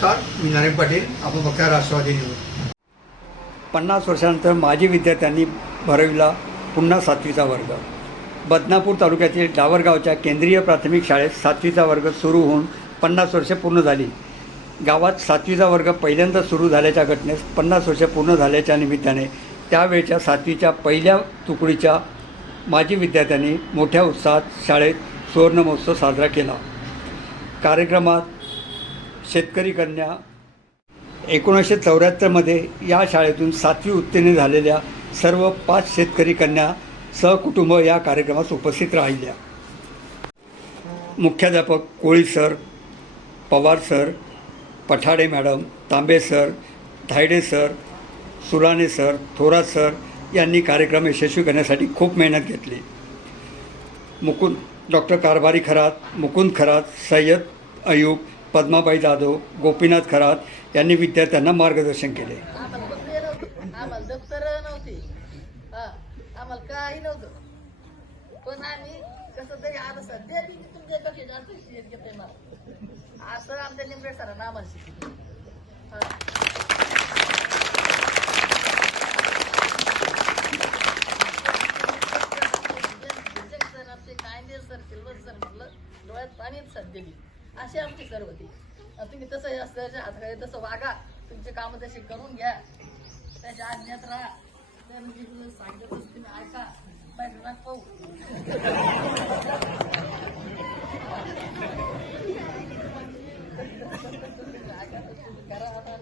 नमस्कार मी नारायण पाटील आपण बघता राष्ट्रवादी न्यूज. पन्नास वर्षानंतर माजी विद्यार्थ्यांनी भरविला पुन्हा सातवीचा वर्ग. बदनापूर तालुक्यातील डावरगावच्या केंद्रीय प्राथमिक शाळेत सातवीचा वर्ग सुरू होऊन पन्नास वर्षे पूर्ण झाली. गावात सातवीचा वर्ग पहिल्यांदा सुरू झाल्याच्या घटनेस पन्नास वर्षे पूर्ण झाल्याच्या निमित्ताने त्यावेळच्या सातवीच्या पहिल्या तुकडीच्या माजी विद्यार्थ्यांनी मोठ्या उत्साहात शाळेत सुवर्णमहोत्सव साजरा केला. कार्यक्रमात शेतकरी कन्या एकोणीसशे चौऱ्याहत्तरमध्ये या शाळेतून सातवी उत्तीर्ण झालेल्या सर्व पाच शेतकरी कन्या सहकुटुंब या कार्यक्रमास उपस्थित राहिल्या. मुख्याध्यापक Koli sir Pawar sir Pathade madam Tambe sir Dhayde sir Surane sir Thorat sir यांनी कार्यक्रम यशस्वी करण्यासाठी खूप मेहनत घेतली. मुकुंद डॉक्टर कारभारी खरात मुकुंद खरात सय्यद अयूब पद्माबाई जाधव गोपीनाथ खरात यांनी विद्यार्थ्यांना मार्गदर्शन केले. आम्हाला पुस्तके नव्हती. आम्हाला दप्तर नव्हती. हा आम्हाला काही नव्हतं. पण आम्ही कसं तरी आता सध्या दे ती तुमच्यापेक्षा जास्त शिकत घेते मला. असं आमच्या निंबे सरांना आम्हाला शिकले सर आमचे कायदे सर सिल्वर सर म्हटलं डोळ्यात पाणीच सर अशी आमची सर होती. तुम्ही तसं हे असतं हातकडे तसं वागा. तुमचे कामं तसे करून घ्या. त्याच्या आज्ञात राहा. त्यानं मी सांगितलं तुम्ही ऐका. पाहिजे ना पाहू. ऐका तसं तुम्ही करा आता.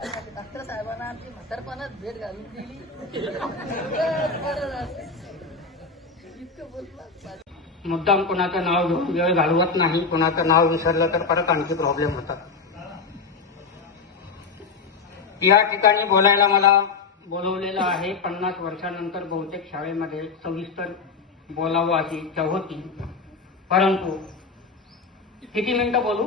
आता ते डॉक्टर साहेबांना आमची म्हातारपणात भेट घालून दिली. बरं, बरं इतकं बोललं मुद्दाम कोणाचं नाव घेऊन वेळ घालवत नाही कोणाचं नाव विसरलं तर परत आणखी प्रॉब्लेम होतात. या ठिकाणी बोलायला मला बोलवलेलं आहे पन्नास वर्षानंतर बहुतेक शाळेमध्ये सविस्तर बोलावं अशी इच्छा होती. परंतु किती मिनिटं बोलू?